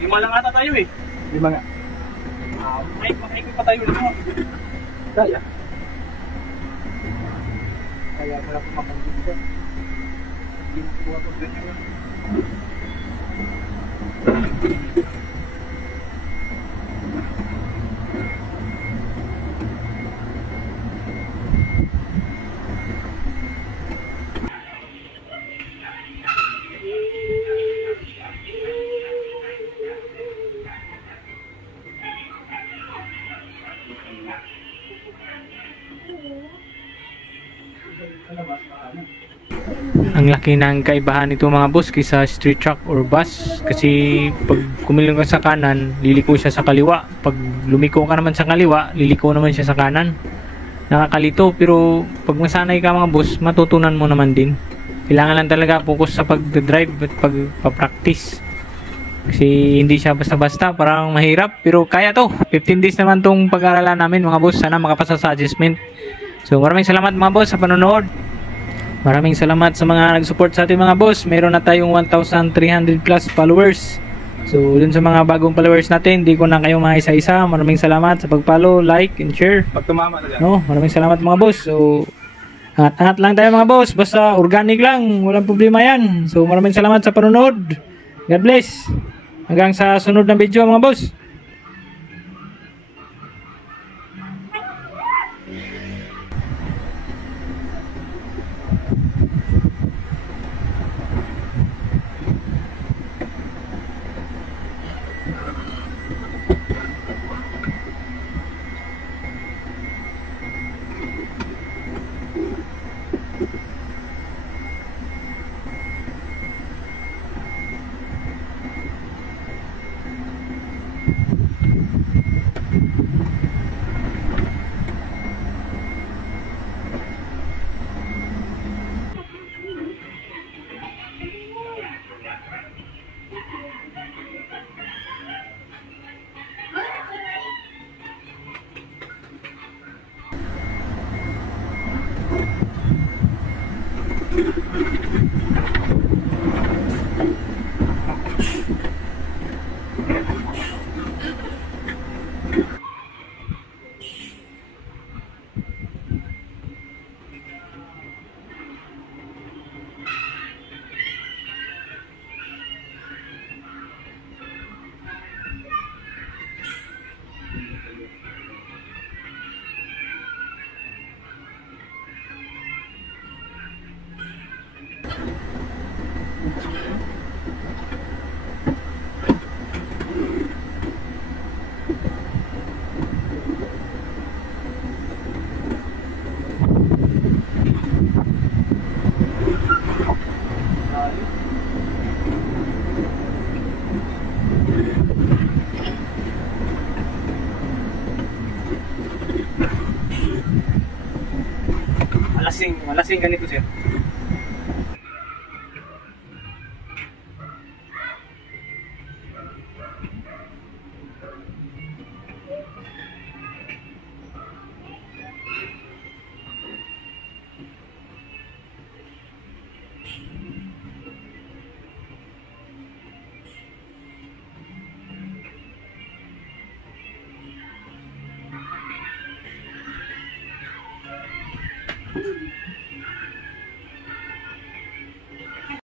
Lima lang ata tayo eh. Lima nga. Makaikot pa tayo lima. Kaya. Kaya pala kumakandit ka. Hindi mo kuha ko ganyan. Ang laki ng kaibahan nito mga boss kaysa street truck or bus, kasi pag kumiling ka sa kanan, liliko siya sa kaliwa. Pag lumiko ka naman sa kaliwa, liliko naman siya sa kanan. Nakakalito, pero pag masanay ka mga boss, matutunan mo naman din. Kailangan lang talaga focus sa pag-drive at pag-practice, kasi hindi siya basta-basta, parang mahirap, pero kaya to. 15 days naman tong pag-aaralan namin mga boss. Sana makapasa sa adjustment. So maraming salamat mga boss sa panonood. Maraming salamat sa mga nag-support sa ating mga boss. Meron na tayong 1,300 plus followers. So dun sa mga bagong followers natin, hindi ko na kayo maisa-isa. Maraming salamat sa pag-follow, like, and share. Pag tumama na lang. No, maraming salamat mga boss. So angat-angat lang tayo mga boss. Basta organic lang, walang problema yan. So maraming salamat sa panonood. God bless. Hanggang sa sunod na video mga boss. Malasing ganito sir.